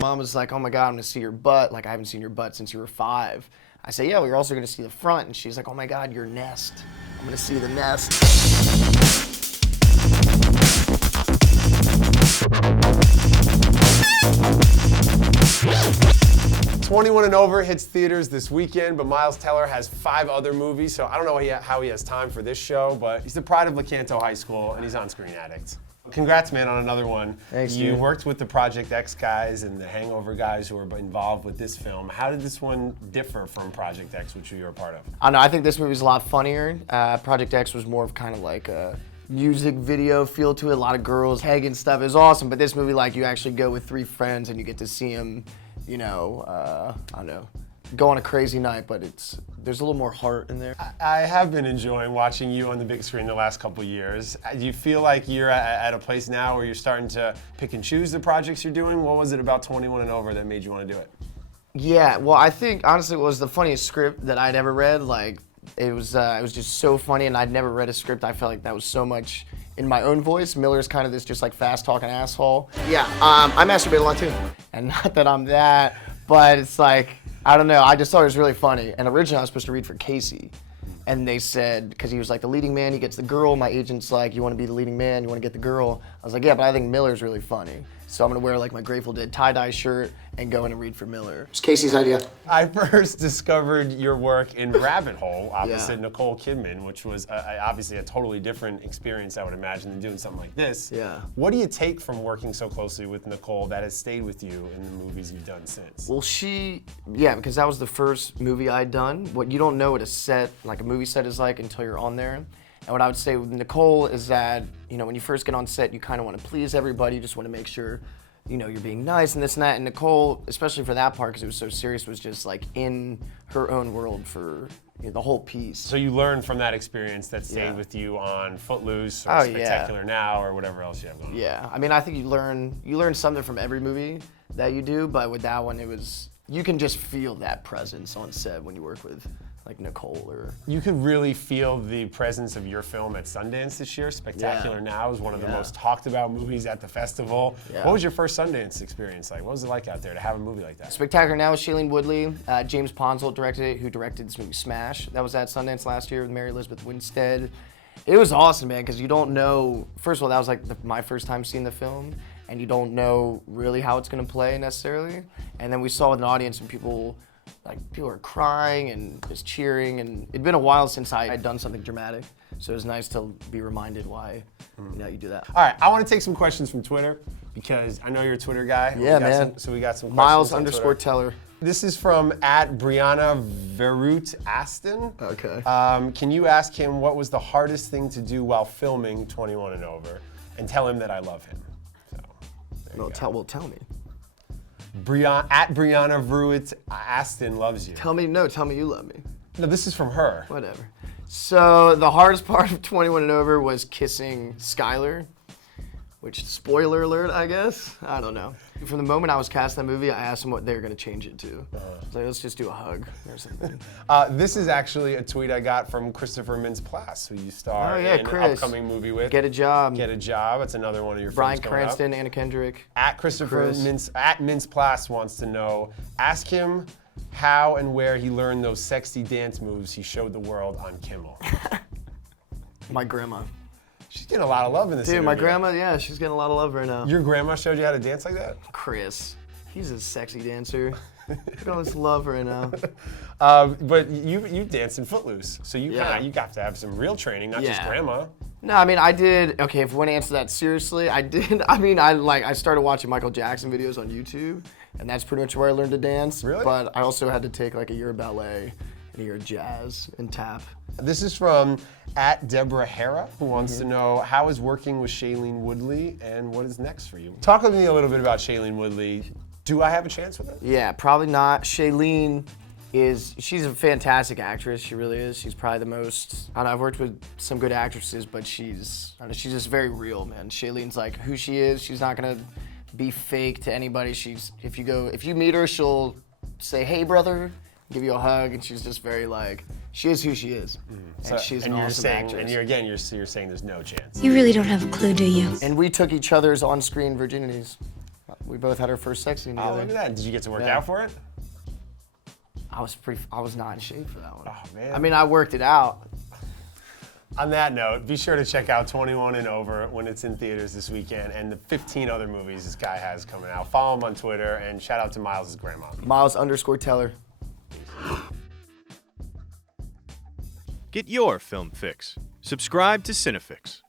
mom was like, oh my God, I'm gonna see your butt. Like, I haven't seen your butt since you were 5. I say, yeah, we were also gonna see the front. And she's like, oh my God, your nest. I'm gonna see the nest. 21 and Over hits theaters this weekend, but Miles Teller has 5 other movies, so I don't know how he has time for this show, but he's the pride of Lecanto High School, and he's on Screen Addict. Congrats, man, on another one. Thanks, You dude. worked with the Project X guys and the Hangover guys who were involved with this film. How did this one differ from Project X, which you were a part of? I don't know, I think this movie's a lot funnier. Project X was more of kind of like a music video feel to it, a lot of girls, keg and stuff. It was awesome, but this movie, like, you actually go with 3 friends and you get to see them, you know, I don't know, go on a crazy night, but there's a little more heart in there. I have been enjoying watching you on the big screen the last couple years. Do you feel like you're at a place now where you're starting to pick and choose the projects you're doing? What was it about 21 and Over that made you want to do it? Yeah, well, I think, honestly, it was the funniest script that I'd ever read. Like, it was just so funny, and I'd never read a script. I felt like that was so much in my own voice. Miller's kind of this just like fast-talking asshole. Yeah, I masturbate a lot too. And not that I'm that, but it's like, I don't know, I just thought it was really funny. And originally I was supposed to read for Casey. And they said, because he was like the leading man, he gets the girl. My agent's like, you want to be the leading man, you want to get the girl. I was like, yeah, but I think Miller's really funny. So I'm going to wear like my Grateful Dead tie-dye shirt and go in and read for Miller. It's Casey's idea. I first discovered your work in Rabbit Hole opposite Nicole Kidman, which was obviously a totally different experience, I would imagine, than doing something like this. Yeah. What do you take from working so closely with Nicole that has stayed with you in the movies you've done since? Well, yeah, because that was the first movie I'd done. What you don't know what a set, like a movie set is like until you're on there. And what I would say with Nicole is that, you know, when you first get on set, you kind of want to please everybody. You just want to make sure, you know, you're being nice and this and that. And Nicole, especially for that part, because it was so serious, was just like in her own world for the whole piece. So you learned from that experience that stayed with you on Footloose or Spectacular Now or whatever else you have going on. Yeah, I mean, I think you learn something from every movie that you do, but with that one, you can just feel that presence on set when you work with like Nicole or... You could really feel the presence of your film at Sundance this year. Spectacular Now is one of the most talked about movies at the festival. Yeah. What was your first Sundance experience like? What was it like out there to have a movie like that? Spectacular Now was Shailene Woodley. James Ponsoldt directed it, who directed this movie Smash. That was at Sundance last year with Mary Elizabeth Winstead. It was awesome, man, because you don't know... First of all, that was like my first time seeing the film, and you don't know really how it's going to play necessarily. And then we saw with an audience and people were crying and just cheering, and it'd been a while since I had done something dramatic, so it was nice to be reminded why you do that. All right, I want to take some questions from Twitter because I know you're a Twitter guy. Yeah, man. So we got some Miles questions on Twitter. _Teller. This is from @Brianna Verut Aston. Okay. Can you ask him what was the hardest thing to do while filming 21 and Over, and tell him that I love him. So, tell me. @Brianna Verut Aston loves you. Tell me you love me. No, this is from her. Whatever. So the hardest part of 21 and Over was kissing Skylar, which, spoiler alert, I guess. I don't know. From the moment I was cast in that movie, I asked them what they were going to change it to. I was like, let's just do a hug or something. This is actually a tweet I got from Christopher Mintz-Plasse, who you star in an upcoming movie with. Get a Job. Get a Job. That's another one of your Bryan films coming Cranston, up. Anna Kendrick. @Christopher Mintz, @Mintz-Plasse wants to know, ask him how and where he learned those sexy dance moves he showed the world on Kimmel. My grandma. She's getting a lot of love in this interview. My grandma, yeah, she's getting a lot of love right now. Your grandma showed you how to dance like that? Chris, he's a sexy dancer. Look at all this love right now. But you danced in Footloose, so you got to have some real training, not just grandma. No, I mean, I did, okay, if we want to answer that seriously, I did, I started watching Michael Jackson videos on YouTube, and that's pretty much where I learned to dance. Really? But I also had to take like a year of ballet, and a year of jazz and tap. This is from @Deborah Hera, who wants to know, how is working with Shailene Woodley, and what is next for you? Talk with me a little bit about Shailene Woodley. Do I have a chance with her? Yeah, probably not. Shailene she's a fantastic actress. She really is. She's probably the most, I don't know, I've worked with some good actresses, but she's just very real, man. Shailene's like who she is. She's not gonna be fake to anybody. If you meet her, she'll say, hey brother, give you a hug, and she's just very like, she is who she is. And she's an awesome actress. And you're saying there's no chance. You really don't have a clue, do you? And we took each other's on-screen virginities. We both had our first sex scene Oh, together. look at that. Did you get to work Yeah. out for it? I was not in shape for that one. Oh, man. I mean, I worked it out. On that note, be sure to check out 21 and Over when it's in theaters this weekend, and the 15 other movies this guy has coming out. Follow him on Twitter, and shout out to Miles' grandma. Miles_Teller. Get your film fix. Subscribe to CineFix.